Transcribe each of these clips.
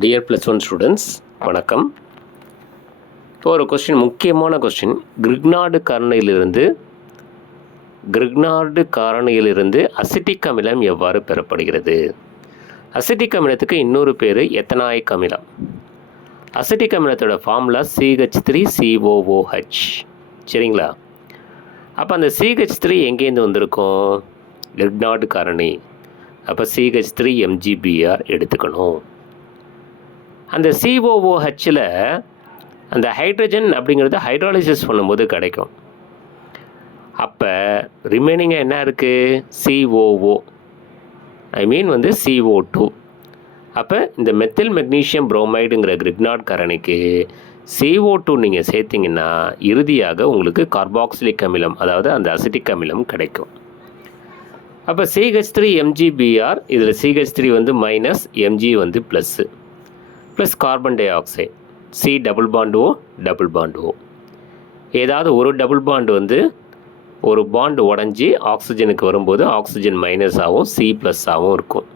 Dear +1 students வணக்கம். இப்போ ஒரு முக்கியமான கொஸ்டின், கிரிக்னார்டு காரணியிலிருந்து அசிட்டிக் அமிலம் எவ்வாறு பெறப்படுகிறது? அசிட்டிக் அமிலத்துக்கு இன்னொரு பேர் எத்தனாயிக் அமிலம். அசிட்டிக் அமிலத்தோட ஃபார்முலா CH3COOH. சரிங்களா? அப்போ அந்த CH3 எங்கேருந்து வந்திருக்கும்? கிரிக்னார்டு காரணி. அப்போ CH3MgBr எடுத்துக்கணும். அந்த COOHல் அந்த ஹைட்ரஜன் அப்படிங்கிறது ஹைட்ராலிசிஸ் பண்ணும்போது கிடைக்கும். அப்போ ரிமைனிங்காக என்ன இருக்குது? COO, CO2. அப்போ இந்த மெத்தில் மெக்னீஷியம் புரோமைடுங்கிற கிரிக்னார்டு காரணிக்கு CO2 நீங்கள் சேர்த்திங்கன்னா இறுதியாக உங்களுக்கு கார்பாக்சிலிக் அமிலம், அதாவது அந்த அசிட்டிக் அமிலம் கிடைக்கும். அப்போ CH3MgBr, இதில் CH3 minus, Mg plus, plus carbon di oxide, C double bond O. ஏதாவது ஒரு டபுள் பாண்டு ஒரு பாண்டு உடஞ்சி ஆக்சிஜனுக்கு வரும்போது ஆக்சிஜன் மைனஸாகவும் C ப்ளஸ்ஸாகவும் இருக்கும்.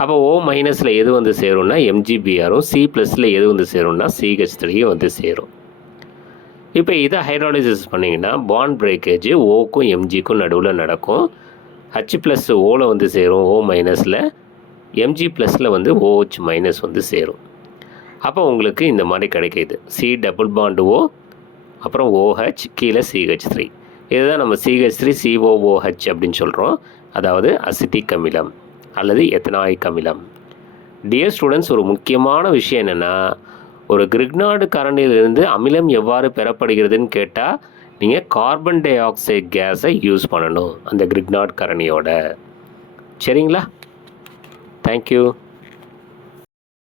அப்போ O மைனஸில் எது சேரும்னா MgBrரும், C ப்ளஸில் எது சேரும்னா CH3 சேரும். இப்போ இதை ஹைட்ராலிசிஸ் பண்ணிங்கன்னா பாண்ட் பிரேக்கேஜ் ஓக்கும் எம்ஜிக்கும் நடுவில் நடக்கும். H ப்ளஸ் ஓவில் சேரும் O மைனஸில், Mg ப்ளஸில் OH மைனஸ் சேரும். அப்போ உங்களுக்கு இந்த மாதிரி கிடைக்கிது. C டபுள் பாண்டு O, அப்புறம் OH, கீழே CH3. இதுதான் நம்ம CH3COOH அப்படின்னு சொல்கிறோம். அதாவது அசிட்டிக் அமிலம் அல்லது எத்தனாயிக் அமிலம். டியர் ஸ்டூடெண்ட்ஸ், ஒரு முக்கியமான விஷயம் என்னென்னா, ஒரு கிரிக்னார்டு காரணியிலிருந்து அமிலம் எவ்வாறு பெறப்படுகிறதுன்னு கேட்டால் நீங்கள் கார்பன் டை ஆக்சைடு கேஸை யூஸ் பண்ணணும் அந்த கிரிக்னார்டு காரணியோட. சரிங்களா? தேங்க்யூ.